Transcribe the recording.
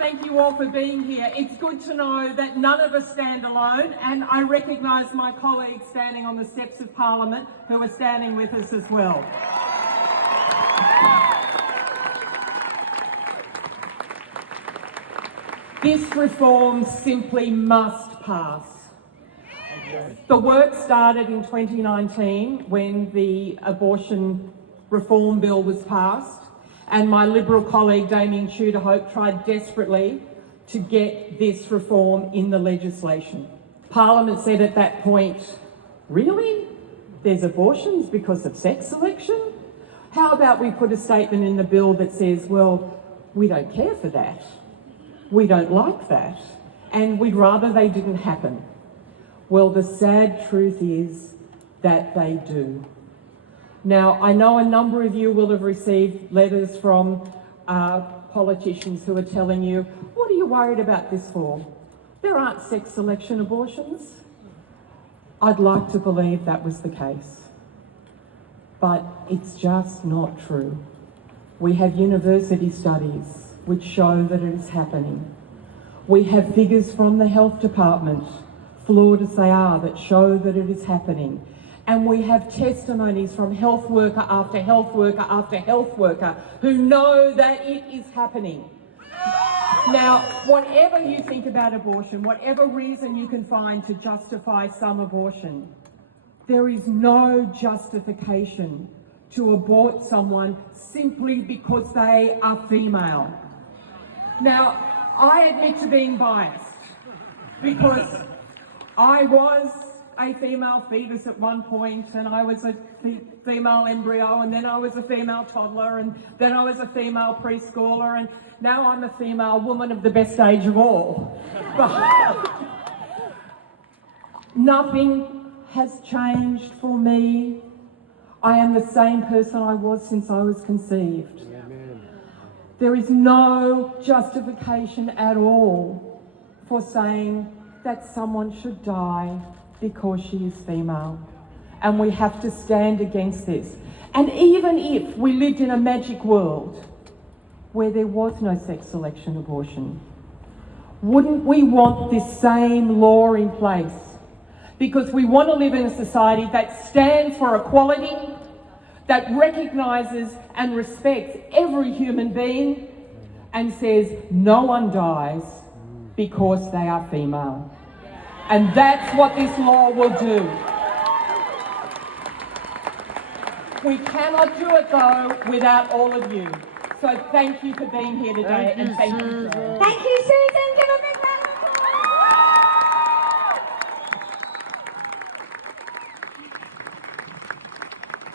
thank you all for being here. It's good to know that none of us stand alone, and I recognise my colleagues standing on the steps of Parliament who are standing with us as well. This reform simply must pass. The work started in 2019 when the abortion reform bill was passed, and my Liberal colleague Damien Tudor-Hope tried desperately to get this reform in the legislation. Parliament said at that point, really? There's abortions because of sex selection? How about we put a statement in the bill that says, well, we don't care for that, we don't like that, and we'd rather they didn't happen. Well, the sad truth is that they do. Now, I know a number of you will have received letters from politicians who are telling you, what are you worried about this for? There aren't sex selection abortions. I'd like to believe that was the case, but it's just not true. We have university studies which show that it is happening. We have figures from the health department, flawed as they are, that show that it is happening. And we have testimonies from health worker after health worker after health worker who know that it is happening. Now, whatever you think about abortion, whatever reason you can find to justify some abortion, there is no justification to abort someone simply because they are female. Now, I admit to being biased because I was a female fetus at one point, and I was a female embryo, and then I was a female toddler, and then I was a female preschooler, and now I'm a female woman of the best age of all. But nothing has changed for me. I am the same person I was since I was conceived. Amen. There is no justification at all for saying that someone should die because she is female. And we have to stand against this. And even if we lived in a magic world where there was no sex selection abortion, wouldn't we want this same law in place? Because we want to live in a society that stands for equality, that recognises and respects every human being, and says no one dies because they are female. And that's what this law will do. We cannot do it, though, without all of you. So thank you for being here today, and thank you, Susan. Thank you, Susan.